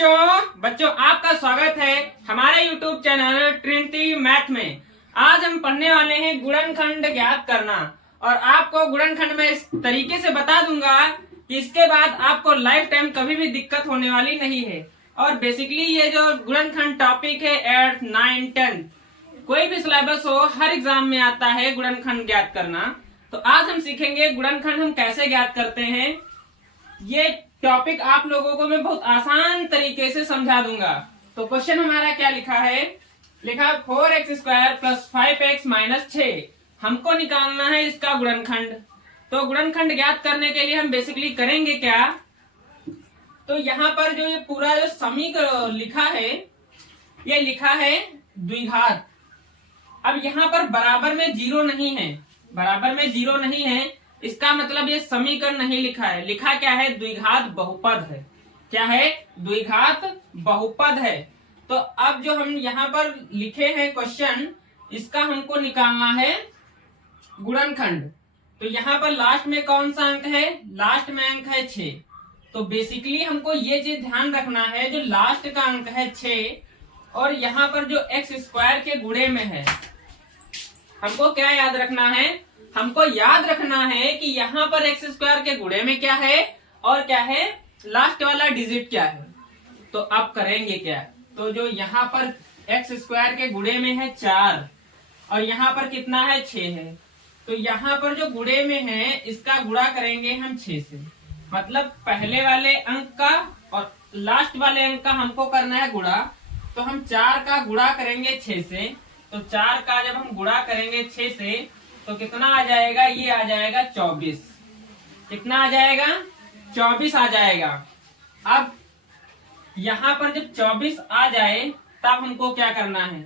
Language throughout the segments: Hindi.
बच्चों आपका स्वागत है हमारे YouTube चैनल ट्रिनिटी मैथ में। आज हम पढ़ने वाले हैं गुणनखंड ज्ञात करना और आपको गुणनखंड में इस तरीके से बता दूंगा कि इसके बाद आपको लाइफ टाइम कभी भी दिक्कत होने वाली नहीं है। और बेसिकली ये जो गुणनखंड टॉपिक है 8th 9th 10th कोई भी सिलेबस हो हर एग्जाम में आता है गुणनखंड ज्ञात करना। तो आज हम सीखेंगे गुणनखंड हम कैसे ज्ञात करते हैं। ये टॉपिक आप लोगों को मैं बहुत आसान तरीके से समझा दूंगा। तो क्वेश्चन हमारा क्या लिखा है, लिखा 4x² + 5x - 6 हमको निकालना है इसका गुणनखंड। तो गुणनखंड ज्ञात करने के लिए हम बेसिकली करेंगे क्या, तो यहाँ पर जो ये पूरा जो समीकरण लिखा है ये लिखा है द्विघात। अब यहाँ पर बराबर में जीरो नहीं है, बराबर में जीरो नहीं है, इसका मतलब ये समीकरण नहीं लिखा है। लिखा क्या है, द्विघात बहुपद है। क्या है, द्विघात बहुपद है। तो अब जो हम यहाँ पर लिखे हैं क्वेश्चन, इसका हमको निकालना है गुणनखंड। तो यहाँ पर लास्ट में कौन सा अंक है, लास्ट में अंक है 6। तो बेसिकली हमको ये चीज ध्यान रखना है, जो लास्ट का अंक है 6 और यहाँ पर जो x² के गुणे में है, हमको क्या याद रखना है, हमको याद रखना है कि यहाँ पर x² के गुणे में क्या है और क्या है लास्ट वाला डिजिट क्या है। तो अब करेंगे क्या, तो जो यहाँ पर x² के गुणे में है 4 और यहाँ पर कितना है 6 है, तो यहाँ पर जो गुणे में है इसका गुणा करेंगे हम 6 से। मतलब पहले वाले अंक का और लास्ट वाले अंक का हमको करना है गुणा। तो हम 4 का गुणा करेंगे 6 से। तो 4 का जब हम गुणा करेंगे 6 से तो कितना आ जाएगा, ये आ जाएगा 24। कितना आ जाएगा, 24 आ जाएगा। अब यहाँ पर जब 24 आ जाए तब हमको क्या करना है,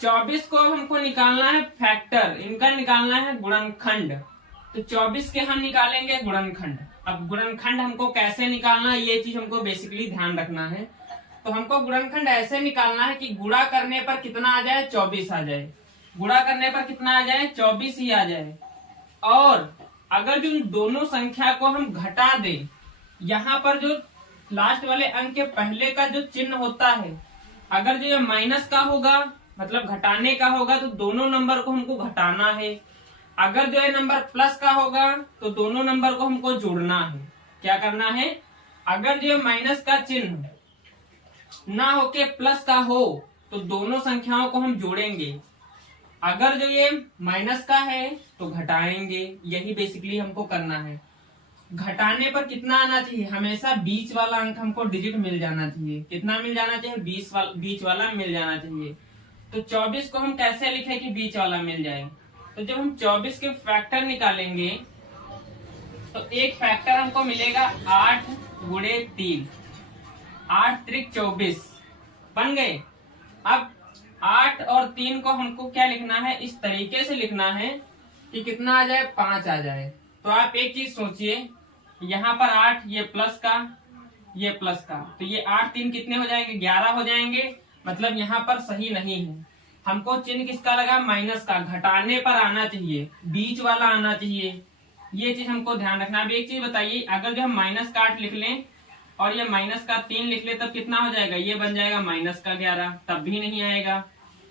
24 को हमको निकालना है फैक्टर, इनका निकालना है गुणनखंड। तो 24 के हम निकालेंगे गुणनखंड। अब गुणनखंड हमको कैसे निकालना है ये चीज हमको बेसिकली ध्यान रखना है। तो हमको गुणनखंड ऐसे निकालना है कि गुणा करने पर कितना आ जाए, 24 आ जाए। गुणा करने पर कितना आ जाए, 24 ही आ जाए। और अगर जो दोनों संख्या को हम घटा दें, यहाँ पर जो लास्ट वाले अंक के पहले का जो चिन्ह होता है, अगर जो ये माइनस का होगा मतलब घटाने का होगा तो दोनों नंबर को हमको घटाना है। अगर जो है नंबर प्लस का होगा तो दोनों नंबर को हमको जोड़ना है। क्या करना है, अगर जो माइनस का चिन्ह ना होके प्लस का हो तो दोनों संख्याओं को हम जोड़ेंगे। अगर जो ये माइनस का है तो घटाएंगे। यही बेसिकली हमको करना है। घटाने पर कितना आना चाहिए, हमेशा बीच वाला अंक हमको डिजिट मिल जाना चाहिए। कितना मिल जाना चाहिए, बीच वाला मिल जाना चाहिए। तो 24 को हम कैसे लिखे कि बीच वाला मिल जाए, तो जब हम 24 के फैक्टर निकालेंगे तो एक फैक्टर हमको मिलेगा 8 × 3, 8 × 24 बन गए। अब 8 और 3 को हमको क्या लिखना है, इस तरीके से लिखना है कि कितना आ जाए, 5 आ जाए। तो आप एक चीज सोचिए, यहाँ पर 8 ये प्लस का ये प्लस का, तो ये 8 3 कितने हो जाएंगे, 11 हो जाएंगे। मतलब यहाँ पर सही नहीं है। हमको चिन्ह किसका लगा, माइनस का। घटाने पर आना चाहिए, बीच वाला आना चाहिए। ये चीज हमको ध्यान रखना। अब एक चीज बताइए, अगर जो हम माइनस का 8 लिख लें और ये माइनस का 3 लिख ले तब कितना हो जाएगा, ये बन जाएगा माइनस का 11। तब भी नहीं आएगा,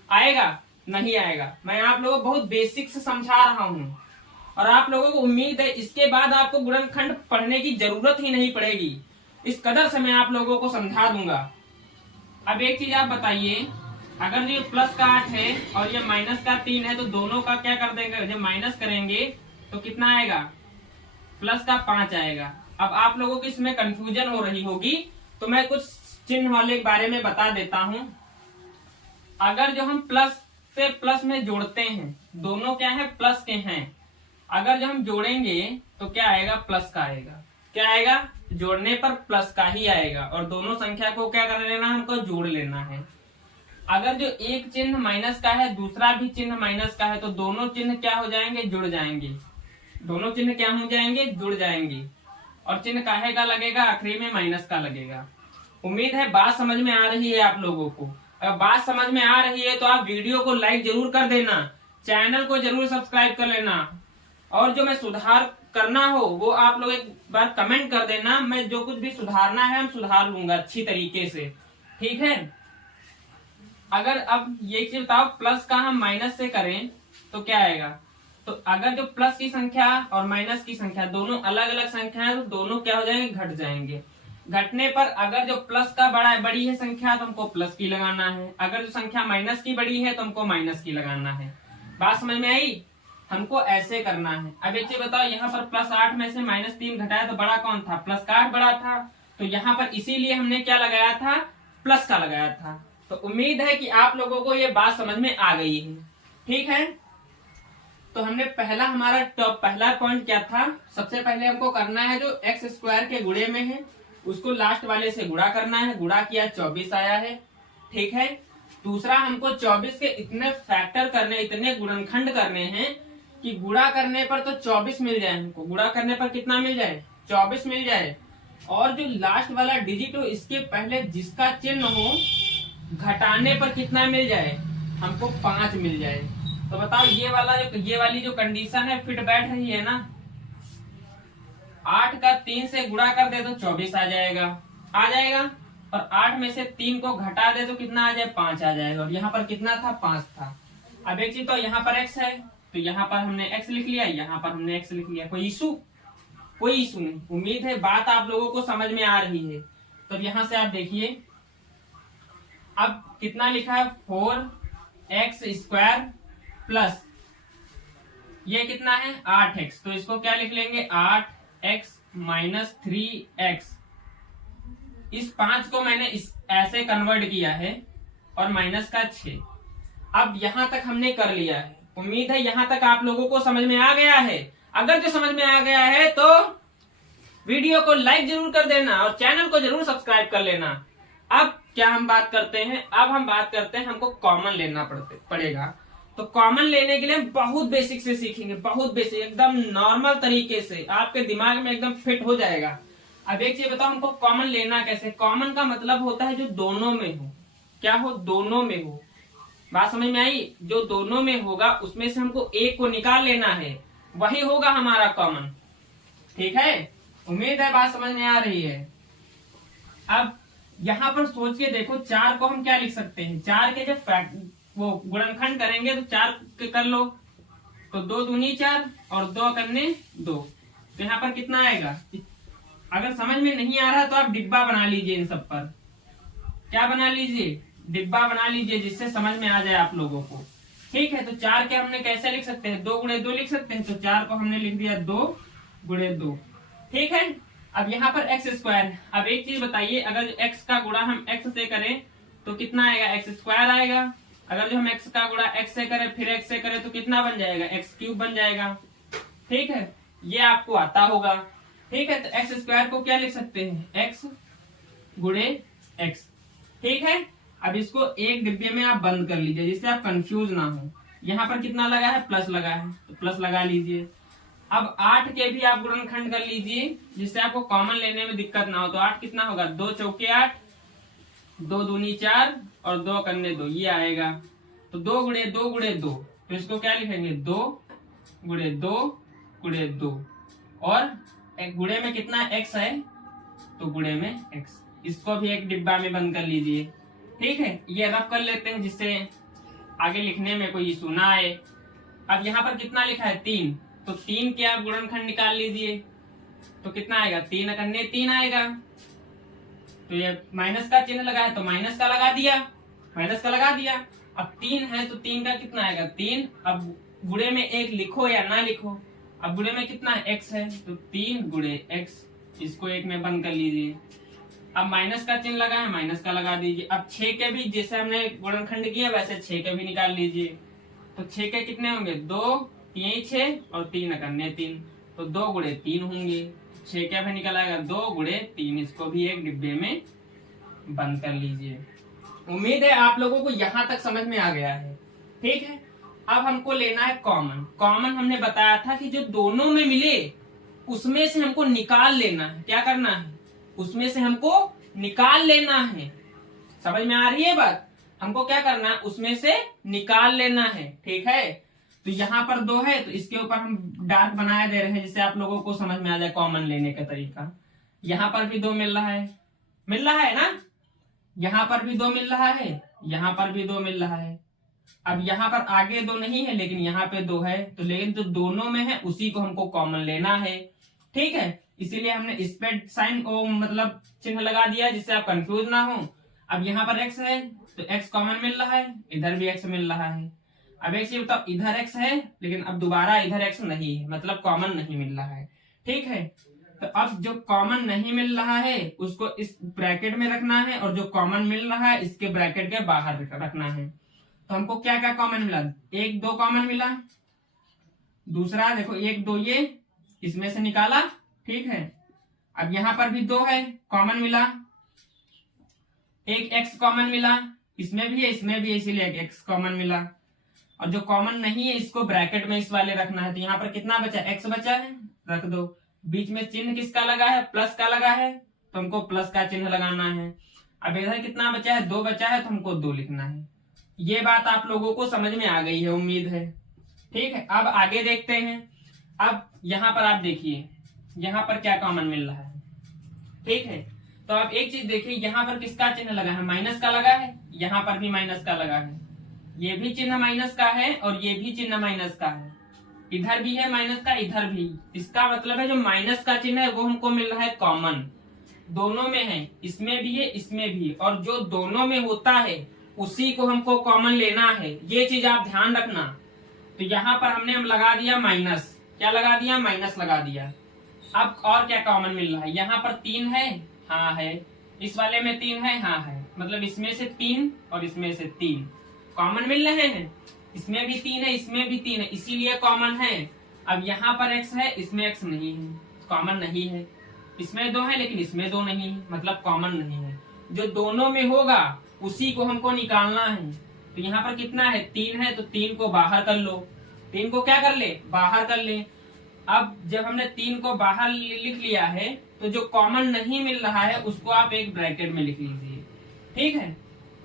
आएगा नहीं आएगा। मैं आप लोगों को बहुत बेसिक से समझा रहा हूँ और आप लोगों को उम्मीद है इसके बाद आपको गुणनखंड पढ़ने की जरूरत ही नहीं पड़ेगी। इस कदर से मैं आप लोगों को समझा दूंगा। अब एक चीज आप बताइए, अगर ये प्लस का 8 है और ये माइनस का 3 है तो दोनों का क्या कर देंगे, जब माइनस करेंगे तो कितना आएगा, प्लस का 5 आएगा। अब आप लोगों को इसमें कंफ्यूजन हो रही होगी तो मैं कुछ चिन्ह वाले के बारे में बता देता हूँ। अगर जो हम प्लस से प्लस में जोड़ते हैं, दोनों क्या है, प्लस के हैं। अगर जो हम जोड़ेंगे तो क्या आएगा, प्लस का आएगा। क्या आएगा, जोड़ने पर प्लस का ही आएगा। और दोनों संख्या को क्या कर लेना, हमको जोड़ लेना है। अगर जो एक चिन्ह माइनस का है दूसरा भी चिन्ह माइनस का है तो दोनों चिन्ह क्या हो जाएंगे, जुड़ जाएंगे। दोनों चिन्ह क्या हो जाएंगे, जुड़ जाएंगे। और चिन्ह काहे का लगेगा, आखिरी में माइनस का लगेगा। उम्मीद है बात समझ में आ रही है आप लोगों को। अगर बात समझ में आ रही है तो आप वीडियो को लाइक जरूर कर देना, चैनल को जरूर सब्सक्राइब कर लेना। और जो मैं सुधार करना हो वो आप लोग एक बार कमेंट कर देना, मैं जो कुछ भी सुधारना है हम सुधार लूंगा अच्छी तरीके से, ठीक है। अगर अब ये चीज बताओ, प्लस का हम माइनस से करें तो क्या आएगा। तो अगर जो प्लस की संख्या और माइनस की संख्या दोनों अलग अलग संख्या है तो दोनों क्या हो जाएंगे, घट जाएंगे। घटने पर अगर जो प्लस का बड़ी है संख्या तो हमको प्लस की लगाना है, अगर जो संख्या माइनस की बड़ी है तो हमको माइनस की लगाना है। बात समझ में आई। हमको ऐसे करना है। अब एक चीज बताओ, यहाँ पर +8 में से -3 घटाया तो बड़ा कौन था, प्लस का 8 बड़ा था। तो यहाँ पर इसीलिए हमने क्या लगाया था, प्लस का लगाया था। तो उम्मीद है कि आप लोगों को ये बात समझ में आ गई है, ठीक है। तो हमने पहला पॉइंट क्या था, सबसे पहले हमको करना है जो x² के गुणे में है उसको लास्ट वाले से गुणा करना है। गुणा किया 24 आया है, ठीक है। दूसरा हमको 24 के इतने फैक्टर करने, इतने गुणनखंड करने हैं कि गुणा करने पर तो 24 मिल जाए। हमको गुणा करने पर कितना मिल जाए, 24 मिल जाए। और जो लास्ट वाला डिजिट हो इसके पहले जिसका चिन्ह हो घटाने पर कितना मिल जाए, हमको 5 मिल जाए। तो बताओ ये वाली जो कंडीशन है फिट बैठ रही है ना। 8 का 3 से गुणा कर दे तो 24 आ जाएगा, और 8 में से 3 को घटा दे तो कितना आ जाए, 5 आ जाएगा। और यहाँ पर कितना था, 5 था। अब एक चीज तो यहाँ पर x है तो यहाँ पर हमने x लिख लिया, यहाँ पर हमने x लिख लिया। कोई इशू नहीं। उम्मीद है बात आप लोगों को समझ में आ रही है। तो यहाँ से आप देखिए अब कितना लिखा है, 4x² प्लस ये कितना है 8x। तो इसको क्या लिख लेंगे, 8x - 3x। इस 5 को मैंने ऐसे कन्वर्ट किया है और माइनस का 6। अब यहां तक हमने कर लिया है। उम्मीद है यहां तक आप लोगों को समझ में आ गया है। अगर जो समझ में आ गया है तो वीडियो को लाइक जरूर कर देना और चैनल को जरूर सब्सक्राइब कर लेना। अब क्या हम बात करते हैं, अब हम बात करते हैं हमको कॉमन लेना पड़ेगा। तो कॉमन लेने के लिए हम बहुत बेसिक से सीखेंगे, बहुत बेसिक, एकदम नॉर्मल तरीके से आपके दिमाग में एकदम फिट हो जाएगा। अब एक चीज बताओ, हमको कॉमन लेना कैसे। कॉमन का मतलब होता है जो दोनों में हो। क्या हो, दोनों में हो। बात समझ में आई। जो दोनों में होगा उसमें से हमको एक को निकाल लेना है, वही होगा हमारा कॉमन, ठीक है। उम्मीद है बात समझ में आ रही है। अब यहाँ पर सोच के देखो, 4 को हम क्या लिख सकते हैं, 4 के जब वो गुणनखंड करेंगे तो 4 के कर लो तो 2 दूनी 4 और 2 करने 2। तो यहाँ पर कितना आएगा। अगर समझ में नहीं आ रहा तो आप डिब्बा बना लीजिए, इन सब पर क्या बना लीजिए, डिब्बा बना लीजिए, जिससे समझ में आ जाए आप लोगों को, ठीक है। तो 4 के हमने कैसे लिख सकते हैं, 2 × 2 लिख सकते हैं। तो 4 को हमने लिख दिया 2 × 2, ठीक है। अब यहाँ पर x²। अब एक चीज बताइए, अगर x का गुणा हम x से करें तो कितना आएगा, x² आएगा। अगर जो हम x का गुणा x से करें फिर x से करें तो कितना बन जाएगा, x³ बन जाएगा, ठीक है। ये आपको आता होगा, ठीक है। तो x² को क्या लिख सकते हैं, x × x, ठीक है। अब इसको एक डिब्बे में आप बंद कर लीजिए जिससे आप कंफ्यूज ना हो। यहाँ पर कितना लगा है, प्लस लगा है तो प्लस लगा लीजिए। अब 8 के भी आप गुणनखंड कर लीजिए जिससे आपको कॉमन लेने में दिक्कत ना हो। तो 8 कितना होगा, 2 चौके 8, 2 दूनी 4 और 2 करने 2, ये आएगा। तो 2 × 2 × 2, तो इसको क्या लिखेंगे, 2 × 2 × 2। और एक गुणे में कितना x है तो गुणे में x, इसको भी एक डिब्बा में बंद कर लीजिए, ठीक है। ये रफ कर लेते हैं जिससे आगे लिखने में कोई इशू ना आए। अब यहाँ पर कितना लिखा है, 3। तो 3 के आप गुणनखंड निकाल लीजिए तो कितना आएगा, 3 करने 3 आएगा। तो ये माइनस का चिन्ह लगा है तो माइनस का लगा दिया। अब 3 है तो 3 का कितना आएगा, 3। अब गुणे में 1 लिखो या ना लिखो। अब गुणे में कितना x है तो 3 × x, इसको 1 में बंद कर लीजिए। अब माइनस का चिन्ह लगा है, माइनस का लगा दीजिए। अब 6 के भी जैसे हमने गुणनखंड किया वैसे 6 के भी निकाल लीजिए। तो 6 के कितने होंगे, 2 3 6 और 3 करने 3, तो 2 × 3 होंगे। 6 क्या भी निकल आएगा, 2 × 3, इसको भी एक डिब्बे में बंद कर लीजिए। उम्मीद है आप लोगों को यहाँ तक समझ में आ गया है, ठीक है। अब हमको लेना है कॉमन। कॉमन हमने बताया था कि जो दोनों में मिले उसमें से हमको निकाल लेना है। क्या करना है, उसमें से हमको निकाल लेना है। समझ में आ रही है बात, हमको क्या करना है, उसमें से निकाल लेना है, ठीक है। तो यहाँ पर 2 है तो इसके ऊपर हम डार्क बनाया दे रहे हैं जिससे आप लोगों को समझ में आ जाए कॉमन लेने का तरीका। यहाँ पर भी 2 मिल रहा है ना, यहाँ पर भी 2 मिल रहा है, यहाँ पर भी 2 मिल रहा है। अब यहाँ पर आगे 2 नहीं है लेकिन यहाँ पे 2 है, तो लेकिन जो दोनों में है उसी को हमको कॉमन लेना है। ठीक है, इसीलिए हमने इस पे साइन ओ मतलब चिन्ह लगा दिया जिससे आप कंफ्यूज ना हो। अब यहाँ पर x है तो x कॉमन मिल रहा है, इधर भी x मिल रहा है। अब एक चीज बताओ, इधर x है लेकिन अब दोबारा इधर x नहीं है, मतलब कॉमन नहीं मिल रहा है। ठीक है, तो अब जो कॉमन नहीं मिल रहा है उसको इस ब्रैकेट में रखना है और जो कॉमन मिल रहा है इसके ब्रैकेट के बाहर रखना है। तो हमको क्या क्या कॉमन मिला, 1 2 कॉमन मिला, दूसरा देखो 1 2 ये इसमें से निकाला। ठीक है, अब यहाँ पर भी 2 है कॉमन मिला, एक x कॉमन मिला, इसमें भी है इसमें भी है इसीलिए एक x कॉमन मिला। और जो कॉमन नहीं है इसको ब्रैकेट में इस वाले रखना है। तो यहाँ पर कितना बचा, x बचा है, रख दो। बीच में चिन्ह किसका लगा है, प्लस का लगा है, तो हमको प्लस का चिन्ह लगाना है। अब इधर कितना बचा है, 2 बचा है तो हमको 2 लिखना है। ये बात आप लोगों को समझ में आ गई है उम्मीद है। ठीक है, अब आगे देखते हैं। अब यहाँ पर आप देखिए यहाँ पर क्या कॉमन मिल रहा है। ठीक है, तो आप एक चीज देखिए, यहाँ पर किसका चिन्ह लगा है, माइनस का लगा है, यहाँ पर भी माइनस का लगा है, ये भी चिन्ह माइनस का है और ये भी चिन्ह माइनस का है, इधर भी है माइनस का, इधर भी। इसका मतलब है जो माइनस का चिन्ह है वो हमको मिल रहा है कॉमन, दोनों में है, इसमें भी है इसमें भी, और जो दोनों में होता है उसी को हमको कॉमन लेना है। ये चीज आप ध्यान रखना। तो यहाँ पर हमने हम लगा दिया माइनस, क्या लगा दिया, माइनस लगा दिया। अब और क्या कॉमन मिल रहा है, यहाँ पर 3 है, हाँ है, इस वाले में 3 है, हाँ है, मतलब इसमें से 3 और इसमें से 3 कॉमन मिल रहे हैं। इसमें भी 3 है इसमें भी 3 है, इसीलिए कॉमन है। अब यहाँ पर x है, इसमें x नहीं है, कॉमन नहीं है। इसमें 2 है लेकिन इसमें 2 नहीं है, मतलब कॉमन नहीं है। जो दोनों में होगा उसी को हमको निकालना है। तो यहाँ पर कितना है, 3 है, तो 3 को बाहर कर लो। 3 को क्या कर ले, बाहर कर ले। अब जब हमने 3 को बाहर लिख लिया है तो जो कॉमन नहीं मिल रहा है उसको आप एक ब्रैकेट में लिख लीजिए। ठीक है,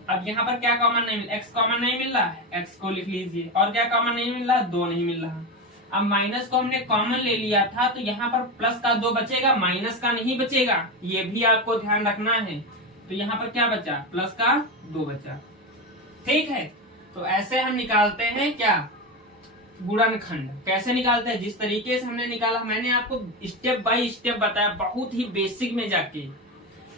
अब यहाँ पर क्या कॉमन नहीं मिल, x कॉमन नहीं मिल रहा है, x को लिख लीजिए। और क्या कॉमन नहीं मिल रहा, 2 नहीं मिल रहा। अब माइनस को हमने कॉमन ले लिया था तो यहाँ पर प्लस का 2 बचेगा, माइनस का नहीं बचेगा, ये भी आपको ध्यान रखना है। तो यहाँ पर क्या बचा, प्लस का 2 बचा। ठीक है, तो ऐसे हम निकालते हैं क्या, गुणनखंड। कैसे निकालते हैं, जिस तरीके से हमने निकाला मैंने आपको स्टेप बाय स्टेप बताया, बहुत ही बेसिक में जाके,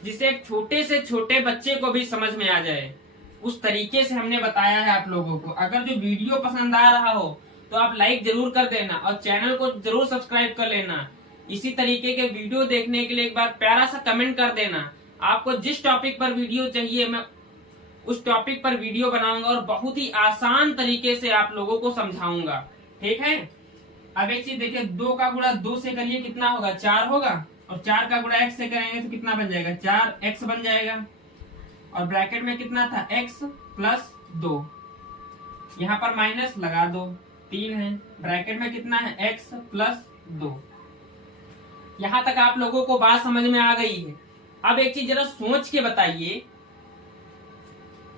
जिसे एक छोटे से छोटे बच्चे को भी समझ में आ जाए, उस तरीके से हमने बताया है आप लोगों को। अगर जो वीडियो पसंद आ रहा हो तो आप लाइक जरूर कर देना और चैनल को जरूर सब्सक्राइब कर लेना। इसी तरीके के वीडियो देखने के लिए एक बार प्यारा सा कमेंट कर देना। आपको जिस टॉपिक पर वीडियो चाहिए मैं उस टॉपिक पर वीडियो बनाऊंगा और बहुत ही आसान तरीके से आप लोगों को समझाऊंगा। ठीक है, अब एक चीज देखिए, 2 का गुणा 2 से करिए कितना होगा, 4 होगा, और 4 का गुणा x से करेंगे तो कितना बन जाएगा, 4x बन जाएगा। और ब्रैकेट में कितना था, x प्लस 2, यहाँ पर माइनस लगा दो, 3 है, ब्रैकेट में कितना है, x प्लस 2। यहाँ तक आप लोगों को बात समझ में आ गई है। अब एक चीज जरा सोच के बताइए,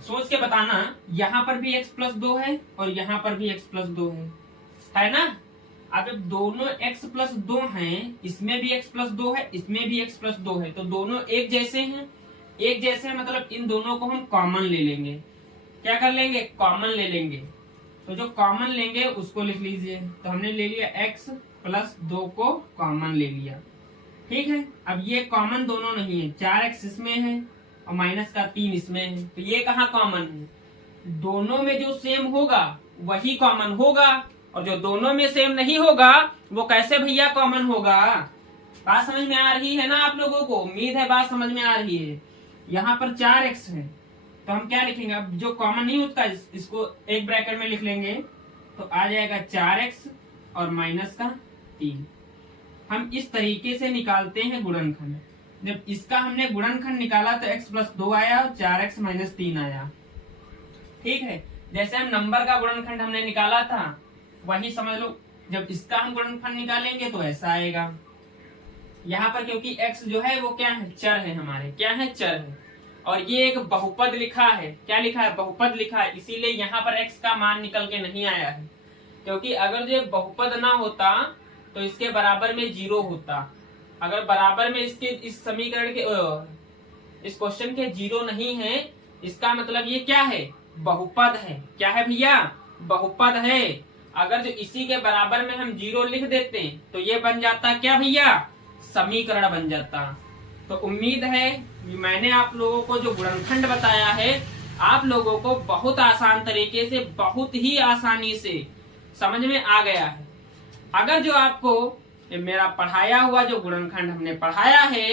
सोच के बताना, यहाँ पर भी x प्लस 2 है और यहाँ पर भी x प्लस 2 है ना। अब जब दोनों x प्लस 2 हैं, इसमें भी x प्लस 2 है इसमें भी x प्लस 2 है, तो दोनों एक जैसे हैं। एक जैसे हैं मतलब इन दोनों को हम कॉमन ले लेंगे। क्या कर लेंगे, कॉमन ले लेंगे। तो जो कॉमन लेंगे उसको लिख लीजिए। तो हमने ले लिया x प्लस 2 को कॉमन ले लिया। ठीक है, अब ये कॉमन दोनों नहीं है, 4x इसमें है और माइनस का 3 इसमें है, तो ये कहाँ कॉमन है, दोनों में जो सेम होगा वही कॉमन होगा, और जो दोनों में सेम नहीं होगा वो कैसे भैया कॉमन होगा। बात समझ में आ रही है ना आप लोगों को, उम्मीद है बात समझ में आ रही है। यहाँ पर 4x है तो हम क्या लिखेंगे, अब जो कॉमन नहीं होता इसको एक ब्रैकेट में लिख लेंगे, तो आ जाएगा 4x और माइनस का 3। हम इस तरीके से निकालते हैं गुणनखंड। जब इसका हमने गुणनखंड निकाला तो x प्लस 2 आया और 4x माइनस 3 आया। ठीक है, जैसे हम नंबर का गुणनखंड हमने निकाला था वही समझ लो, जब इसका हम गुणनखंड निकालेंगे तो ऐसा आएगा। यहाँ पर क्योंकि x जो है वो क्या है, चर है, हमारे क्या है, चर है, और ये एक बहुपद लिखा है। क्या लिखा है, बहुपद लिखा है, इसीलिए यहाँ पर x का मान निकल के नहीं आया है। क्योंकि अगर जो बहुपद ना होता तो इसके बराबर में 0 होता। अगर बराबर में इसके इस समीकरण के इस क्वेश्चन के 0 नहीं है, इसका मतलब ये क्या है? बहुपद है। क्या है भैया? बहुपद है। अगर जो इसी के बराबर में हम 0 लिख देते तो ये बन जाता क्या भैया? समीकरण बन जाता। तो उम्मीद है मैंने आप लोगों को जो गुणनखंड बताया है आप लोगों को बहुत आसान तरीके से, बहुत ही आसानी से समझ में आ गया है। अगर जो आपको मेरा पढ़ाया हुआ जो गुणनखंड हमने पढ़ाया है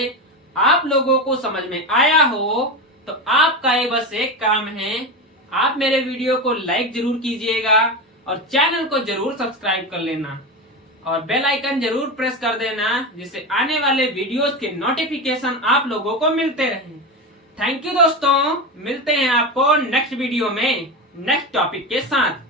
आप लोगों को समझ में आया हो तो आपका ये बस एक काम है, आप मेरे वीडियो को लाइक जरूर कीजिएगा और चैनल को जरूर सब्सक्राइब कर लेना और बेल आइकन जरूर प्रेस कर देना, जिससे आने वाले वीडियोस के नोटिफिकेशन आप लोगों को मिलते रहें। थैंक यू दोस्तों, मिलते हैं आपको नेक्स्ट वीडियो में नेक्स्ट टॉपिक के साथ।